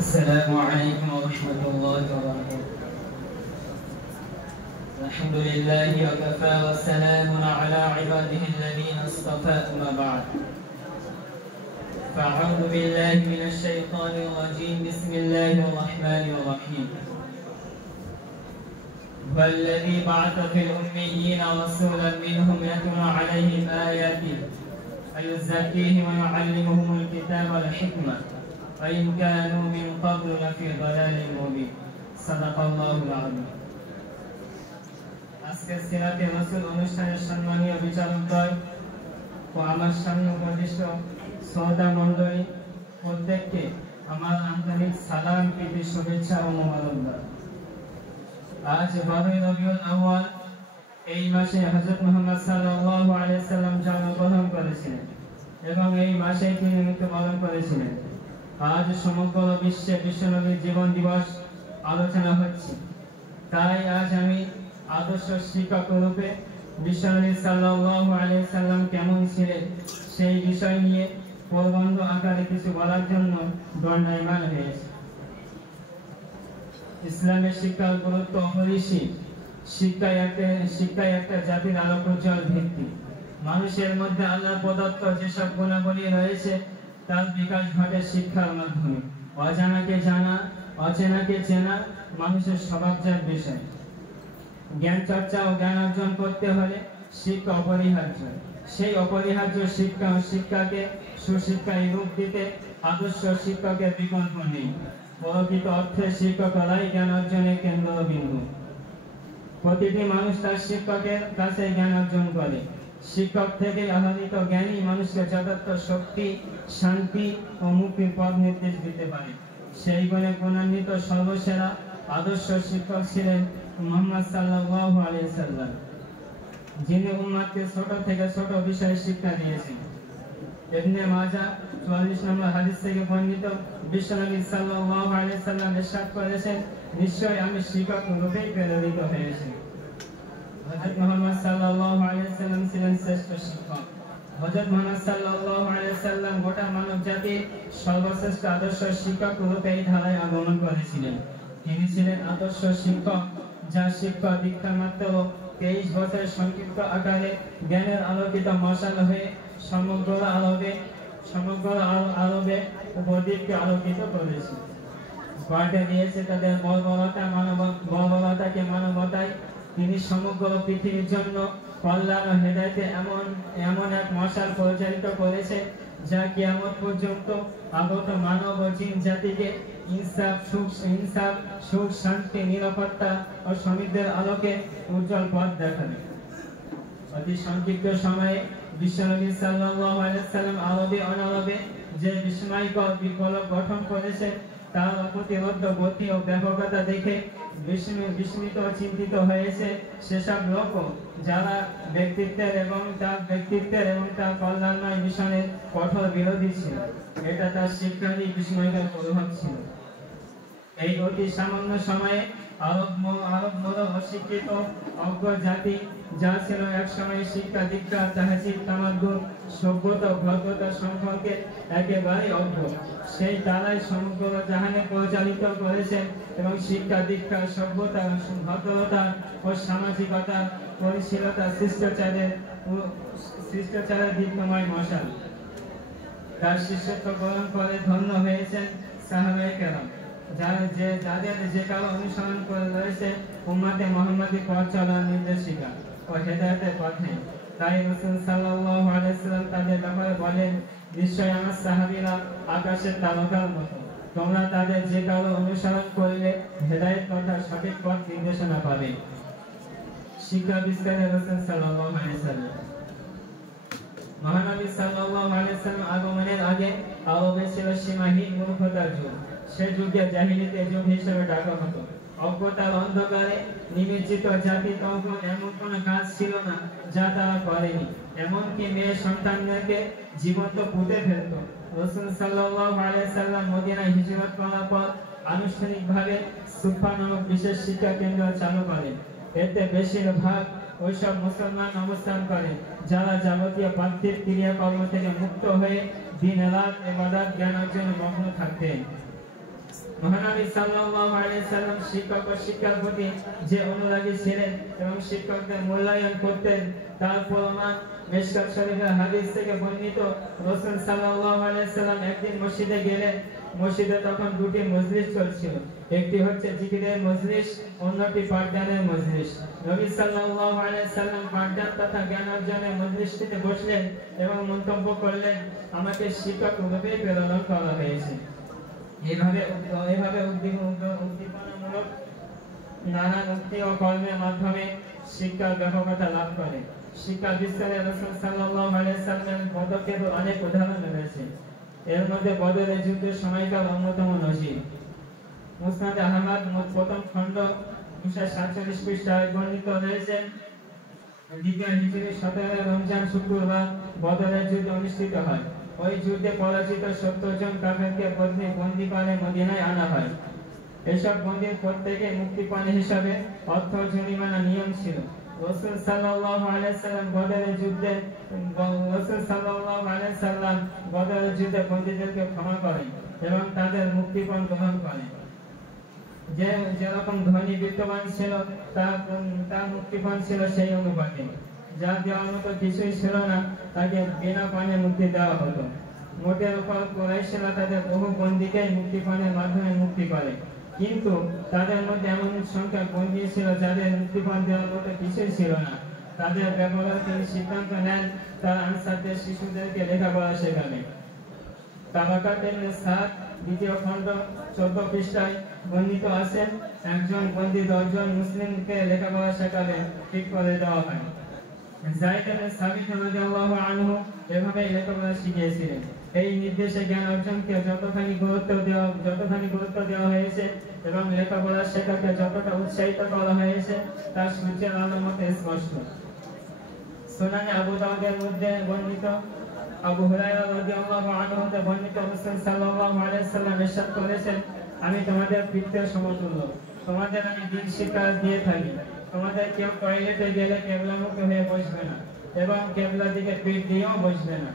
السلام عليكم ورحمة الله وبركاته. الحمد لله وكفى والسلام على عباده الذين اصطفى أما بعد. فأعوذ بالله من الشيطان الرجيم. بسم الله الرحمن الرحيم. والذي بعث في الأميين رسولا منهم يتلو عليهم آياته ويزكيهم ويعلمهم الكتاب والحكمة وإن كانوا من قبل لفي ضلال مبين. صدق الله العظيم. আজকে সিরাতে রাসূল অনুষ্ঠানের সম্মানীয় বিচারকদ্বয় ও আমার সামনে উপবিষ্ট শ্রোতা মণ্ডলী প্রত্যেককে আমার আন্তরিক সালাম, প্রীতি, শুভেচ্ছা ও মোবারকবাদ। আজ 12 রবিউল আউয়াল, এই মাসে হযরত মুহাম্মদ সাল্লাল্লাহু আলাইহি সাল্লাম জন্মগ্রহণ করেছিলেন এবং এই মাসে তিনি মৃত্যুবরণ করেছিলেন। আজ সমগ্র বিশ্বে বিশ্বনবীর জীবন দিবস আলোচনা হচ্ছে। তাই আজ আমি আদর্শ শিক্ষক রূপে বিশ্বনবী সাল্লাল্লাহু আলাইহি সাল্লাম কেমন ছিলেন সেই বিষয় নিয়ে প্রবন্ধ আকারে কিছু বলার জন্য দণ্ডায়মান হয়েছে। ইসলামের শিক্ষার গুরুত্ব অপরিসীম। শিক্ষায় একটা জাতির আলোকোজ্জ্বল ভিত্তি। মানুষের মধ্যে আল্লাহ প্রদত্ত যেসব গুণাবলী রয়েছে তার বিকাশ ঘটে শিক্ষার মাধ্যমে। অজানাকে জানা, অচেনাকে চেনা মানুষের স্বভাবজাত বিষয়। জ্ঞান চর্চা ও জ্ঞান অর্জন করতে হলে শিক্ষা অপরিহার্য। সেই অপরিহার্য শিক্ষা ও শিক্ষাকে সুশিক্ষায় রূপ দিতে আদর্শ শিক্ষকের বিকল্প নেই। প্রকৃত অর্থে শিক্ষকরাই জ্ঞান অর্জনের কেন্দ্রবিন্দু। প্রতিটি মানুষ তার শিক্ষকের কাছে জ্ঞান অর্জন করে। শিক্ষক থেকে আহরিত জ্ঞানই মানুষকে যথার্থ শক্তি, শান্তি ও মুক্তির পথ নির্দেশ দিতে পারে। সেই গুণে গুণান্বিত সর্বসেরা আদর্শ শিক্ষক ছিলেন মুহাম্মদ সাল্লাল্লাহু আলাইহি সাল্লাম, যিনি উম্মতকে ছোট থেকে ছোট বিষয়ে শিক্ষা দিয়েছেন। ইবনে মাজাহ 44 নম্বর হাদিস থেকে বর্ণিত, বিশ্বনবী সাল্লাল্লাহু আলাইহি সাল্লাম ইরশাদ করেছেন, নিশ্চয় আমি শিক্ষক রূপে প্রেরিত হয়েছি। হযরত মুহাম্মদ সাল্লাল্লাহু আলাইহি সাল্লাম ছিলেন শ্রেষ্ঠ শিক্ষক। হযরত মুহাম্মদ সাল্লাল্লাহু আলাইহি সাল্লাম গোটা মানব জাতির সর্বশ্রেষ্ঠ আদর্শ শিক্ষক রূপে এই ধারায় আগমন করেছিলেন। তিনি ছিলেন আদর্শ শিক্ষক, যার শিক্ষা দীক্ষা মাত্র 23 বছর সংক্ষিপ্ত আকারে জ্ঞানের আলোকিত মশাল হয়ে সমগ্র আরবে উপদ্বীপকে আলোকিত করেছে। পাল্টে দিয়েছে তাদের বর্বরতাকে মানবতায়। তিনি সমগ্র পৃথিবীর জন্য কল্যাণ ও হেদায়েতে এমন এক মশাল পরিচালিত করেছে যা কিয়ামত পর্যন্ত আগত মানব ও জিন জাতিকে ইনসাফ, সুখ, শান্তি, নিরাপত্তা ও সমৃদ্ধির আলোকে উজ্জ্বল পথ দেখাবে। অতি সংক্ষিপ্ত সময়ে বিশ্বনবী সাল্লাল্লাহু আলাইহি সাল্লাম আরবে অনারবে যে বিস্ময়কর বিপ্লব গঠন করেছেন তার অপ্রতিরোধ্য গতি ও ব্যাপকতা দেখে বিস্মিত ও চিন্তিত হয়েছে সেসব লোক যারা ব্যক্তিত্বের এবং তার কল্যাণময় মিশনের কঠোর বিরোধী ছিল। এটা তার শিক্ষারই বিস্ময়কর প্রভাব ছিল। এই অতি সামান্য সময়ে আরব অশিক্ষিত অজ্ঞ জাতি, যা ছিল এক সময় শিক্ষা দীক্ষা, তাহসিব, তামাদ্দুন, সভ্যতা, ভদ্রতা সম্পর্কে একেবারে অজ্ঞ, সেই তারাই সমগ্র জাহানে পরিচালিত করেছেন এবং শিক্ষা দীক্ষা, সভ্যতা, ভদ্রতা ও সামাজিকতা, পরিশীলতা, শিষ্টাচারের দীপ্তময় মশাল। তার শিষ্যত্ব গ্রহণ করে ধন্য হয়েছেন সাহাবায়ে কেরাম, যাদের যে কালো অনুসরণ করে রয়েছে উম্মতে মুহাম্মাদি পথ চলার নির্দেশিকা ও হেদায়েতের পথে। তাই রাসূল সাল্লাল্লাহু আলাইহি সাল্লাম তাদের ব্যাপারে বলেন, নিশ্চয় আমার সাহাবীরা আকাশের তারকার মতো। তোমরা তাদের যে কালো অনুসরণ করলে হেদায়েত তথা সঠিক পথ নির্দেশনা পাবে। শিক্ষা বিস্তারে রাসূল সাল্লাল্লাহু আলাইহি সাল্লাম। মহানবী সাল্লাল্লাহু আলাইহি সাল্লাম আগমনের আগে আরবে ছিল সীমাহীন মূর্খতার যুগ। সে যুগে জাহিলিয়াতের যুগ হিসেবে ডাকা হতো। অজ্ঞতার অন্ধকারে নিমজ্জিত জাতি তখন এমন কোন কাজ ছিল না যা তারা করেনি। এমনকি মেয়ে সন্তানদেরকে জীবন্ত পুঁতে ফেলত। রাসূল সাল্লাল্লাহু আলাইহি সাল্লাম মদিনায় হিজরত করার পর আনুষ্ঠানিকভাবে সুফা নামক বিশেষ শিক্ষা কেন্দ্র চালু করেন। এতে বেশিরভাগ ওইসব মুসলমান অবস্থান করেন যারা যাবতীয় পার্থিব ক্রিয়াকর্ম থেকে মুক্ত হয়ে দিন রাত ইবাদত জ্ঞান অর্জনে মগ্ন থাকতেন। মহানবী সাল্লাল্লাহু আলাইহি সাল্লাম শিক্ষক ও শিক্ষার প্রতি যে অনুরাগী ছিলেন এবং শিক্ষকদের মূল্যায়ন করতেন তার প্রমাণ মিশকাত শরীফের হাদিস থেকে বর্ণিত। রাসূল সাল্লাল্লাহু আলাইহি সাল্লাম একদিন মসজিদে গেলেন। মসজিদে তখন দুটি মজলিস চলছিল, একটি হচ্ছে জিকিরের মজলিস, অন্যটি পাঠদানের মজলিস। নবী সাল্লাল্লাহু আলাইহি সাল্লাম পাঠদান তথা জ্ঞান অর্জনের মজলিসটিতে বসলেন এবং মন্তব্য করলেন, আমাকে শিক্ষক রূপে প্রেরণ করা হয়েছে। এভাবে উদ্দীপনামূলক নানা উক্তি ও কর্মের মাধ্যমে শিক্ষার ব্যাপকতা লাভ করে। শিক্ষা বিস্তারে রাসূল সাল্লাল্লাহু আলাইহি সাল্লামের পদক্ষেপের অনেক উদাহরণ রয়েছে। এর মধ্যে বদরের যুদ্ধের সময়কাল অন্যতম নজির। মুসনাদ আহমদ প্রথম খণ্ড 247 পৃষ্ঠায় বর্ণিত রয়েছে, দ্বিতীয় হিজরি 17 রমজান শুক্রবার বদরের যুদ্ধ অনুষ্ঠিত হয়। ওই যুদ্ধে পরাজিত 70 জন কাফেরকে বন্দী করে মদিনায় আনা হয়। এসব বন্দীর প্রত্যেকে মুক্তিপণ হিসাবে অর্থ জরিমানা নিয়ম ছিল। রাসূল সাল্লাল্লাহু আলাইহি সাল্লাম বদরের যুদ্ধে বন্দীদেরকে ক্ষমা করেন এবং তাদের মুক্তিপণ গ্রহণ করেন। যেরকম ধনী বিত্তবান ছিল তার মুক্তিপণ ছিল সেই অনুপাতে। যা দেওয়ার মতো কিছুই ছিল না তাকে বিনা পণে মুক্তি দেওয়া হতো। মোটের উপর কুরাইশরা তাদের বহু বন্দীকে মুক্তিপণের মাধ্যমে মুক্তি করে, কিন্তু তাদের মধ্যে এমন সংখ্যক বন্দী ছিল যাদের মুক্তিপণ দেওয়ার মতো কিছুই ছিল না। তাদের ব্যাপারে তিনি সিদ্ধান্ত নেন তার আনসারদের শিশুদেরকে লেখাপড়া শেখাবে। তাবাকাতুন নিসাত দ্বিতীয় খণ্ড 14 পৃষ্ঠায় বর্ণিত আছে, একজন বন্দী 10 জন মুসলিমকে লেখাপড়া শেখাবে ঠিক করে দেওয়া হয়। যায়েদ ইবনে সাবিত রাদিয়াল্লাহু আনহু এভাবে লেখাপড়া শিখিয়েছিলেন। এই নির্দেশে জ্ঞান অর্জনকে যতখানি গুরুত্ব দেওয়া হয়েছে এবং লেখাপড়া শেখাকে যতটা উৎসাহিত করা হয়েছে তা সূর্যের আলোর মতো স্পষ্ট। সুনানে আবু দাউদের মধ্যে বর্ণিত আবু হুরায়রা রাদিয়াল্লাহু আনহু হতে বর্ণিত, রাসূল সাল্লাল্লাহু আলাইহি সাল্লাম ইরশাদ করেছেন, আমি তোমাদের পিতৃ সমতুল্য, তোমাদের আমি দিন শিক্ষা দিয়ে থাকি। তোমাদের কেউ টয়লেটে গেলে কিবলামুখী হয়ে বসবে না এবং কিবলার দিকে পিঠ দিয়েও বসবে না,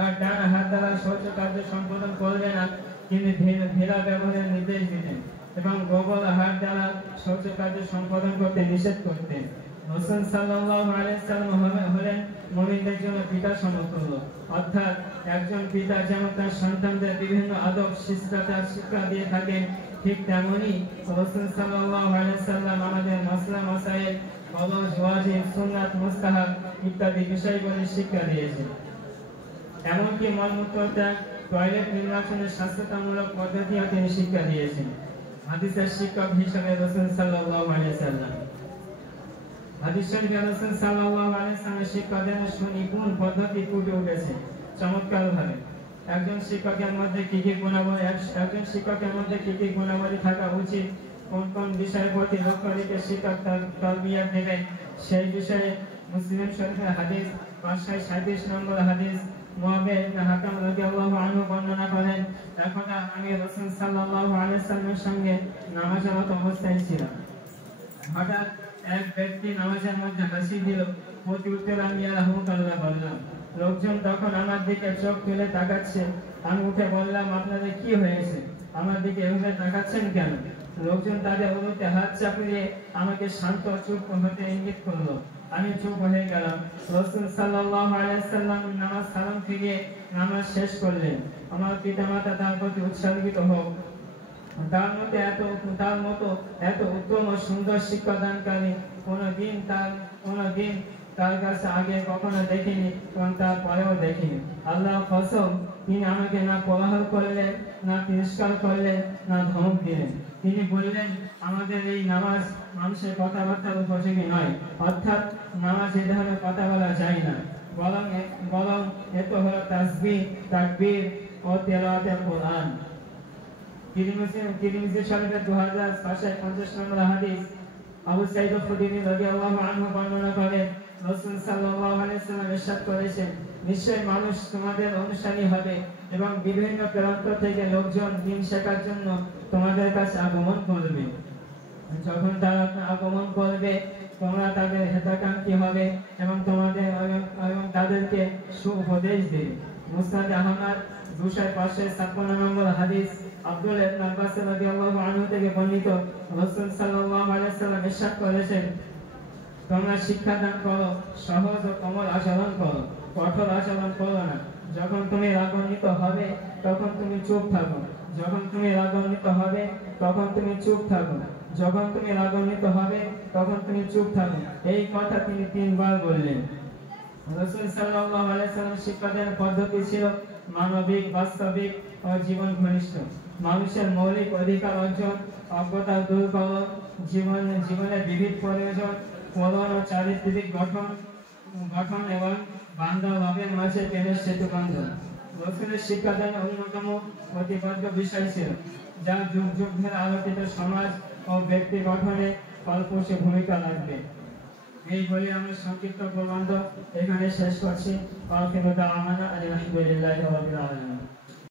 আর ডান হাত দ্বারা শৌচ কার্য সম্পাদন করবে না। তিনি ভেড়া ব্যবহারের নির্দেশ দিতেন এবং গোবর হাত দ্বারা শৌচ কার্য সম্পাদন করতে নিষেধ করতেন। রাসূল সাল্লাল্লাহু আলাইহি সাল্লাম হলেন মুমিনদের জন্য পিতা সমতুল্য, অর্থাৎ একজন পিতা যেমন তার সন্তানদের বিভিন্ন আদব শিষ্টাচার শিক্ষা দিয়ে থাকেন, ঠিক তেমনি রাসূল সাল্লাল্লাহু আলাইহি সাল্লাম আমাদের মাসলা মাসাইল, ফরজ, ওয়াজিব, সুন্নাত, মুস্তাহাব ইত্যাদি বিষয়গুলি শিক্ষা দিয়েছেন। এমনকি মলমূত্র ত্যাগ, টয়লেট নির্বাচনের স্বাস্থ্যতামূলক পদ্ধতিও তিনি শিক্ষা দিয়েছেন। হাদিসের শিক্ষক হিসেবে রাসূল সাল্লাল্লাহু আলাইহি সাল্লাম হাদিস শরীফে রাসূল সাল্লাল্লাহু আলাইহি সাল্লামের শিক্ষাদের সুনিপুণ পদ্ধতি ফুটে উঠেছে চমৎকারভাবে। একজন শিক্ষকের মধ্যে কি কি গুণাবলী থাকা উচিত, কোন কোন বিষয়ের প্রতি লক্ষ্য রেখে শিক্ষক তারবিয়াত দেবেন, সেই বিষয়ে মুসলিম শরীফের হাদিস 537 নম্বর হাদিস মুআবিয়া ইবনে হাকাম রাদিয়াল্লাহু আনহু বর্ণনা করেন, একদা আমি রাসূল সাল্লাল্লাহু আলাইহি সাল্লামের সঙ্গে নামাজরত অবস্থায় ছিলাম। হঠাৎ এক ব্যক্তি নামাজের মধ্যে হাসি দিল। প্রতি উত্তরে আমি রাহমাতুল্লাহ বললাম। লোকজন তখন আমার দিকে চোখ তুলে তাকাচ্ছে। আমি উঠে বললাম, আপনাদের কি হয়েছে, আমার দিকে এভাবে তাকাচ্ছেন কেন? লোকজন তাদের উরুতে হাত চাপিয়ে আমাকে শান্ত চুপ হতে ইঙ্গিত করলো। আমি চুপ হয়ে গেলাম। রাসূল সাল্লাল্লাহু আলাইহি সাল্লাম নামাজ সালাম ফিরিয়ে নামাজ শেষ করলেন। আমার পিতামাতা তার প্রতি উৎসর্গিত হোক। তার মতো এত উত্তম ও সুন্দর শিক্ষাদানকারী কোনদিন তার কাছে আগে কখনো দেখিনি এবং তার পরেও দেখিনি। আল্লাহ কসম, তিনি আমাকে না প্রহার করলেন, না তিরস্কার করলেন, না ধমক দিলেন। তিনি বললেন, আমাদের এই নামাজ মানুষের কথাবার্তার উপযোগী নয়, অর্থাৎ নামাজ এ ধরনের কথা বলা যায় না, বরং এত হলো তাসবিহ, তাকবীর ও তেলাওয়াতে কোরআন। তিরমিজি শরীফের 2550 নম্বর হাদিস আবু সাঈদ খুদরি রাদিয়াল্লাহু আনহু বর্ণনা করেন, রাসূল সাল্লাল্লাহু আলাইহি সাল্লাম ইরশাদ করেছেন, নিশ্চয়ই মানুষ তোমাদের অনুসারী হবে এবং বিভিন্ন প্রান্ত থেকে লোকজন দ্বীন শেখার জন্য তোমাদের কাছে আগমন করবে। যখন তারা আগমন করবে তোমরা তাদের হিতাকাঙ্ক্ষী হবে এবং তাদেরকে সুউপদেশ দেবে। মুসনাদ আহমদ 2556 নম্বর হাদিস আব্দুল্লাহ ইবনে আব্বাস রাদিয়াল্লাহু আনহু থেকে বর্ণিত রাসূল সাল্লাল্লাহু আলাইহি ওয়াসাল্লাম ইরশাদ করেছেন তোমরা শিক্ষাদান করো সহজ ও কোমল আচরণ করো কঠোর আচরণ করো না যখন তুমি রাগান্বিত হবে তখন তুমি চুপ থাকো যখন তুমি রাগান্বিত হবে তখন তুমি চুপ থাকো যখন তুমি রাগান্বিত হবে তখন তুমি চুপ থাকো এই কথা তিনি 3 বার বললেন রাসূল সাল্লাল্লাহু আলাইহি ওয়াসাল্লাম শিক্ষাদানের পদ্ধতি ছিল মানবিক বাস্তবিক ও জীবন ঘনিষ্ঠ মানুষের মৌলিক অধিকার অর্জন অজ্ঞতা দূর করা জীবনের বিবিধ প্রয়োজন পূরণ ও চারিত্রিক গঠন এবং বান্ধবের মাঝে প্রেমের সেতু বন্ধন রাসূলের শিক্ষাদানের অন্যতম প্রতিপাদ্য বিষয় ছিল যা যুগ যুগ ধরে আলোকিত সমাজ ও ব্যক্তি গঠনে ফলপ্রসূ ভূমিকা রাখবে এই বলে আমরা সংক্ষিপ্ত প্রবন্ধ এখানে শেষ করছি আলহামদুলিল্লাহি রাব্বিল আলামিন।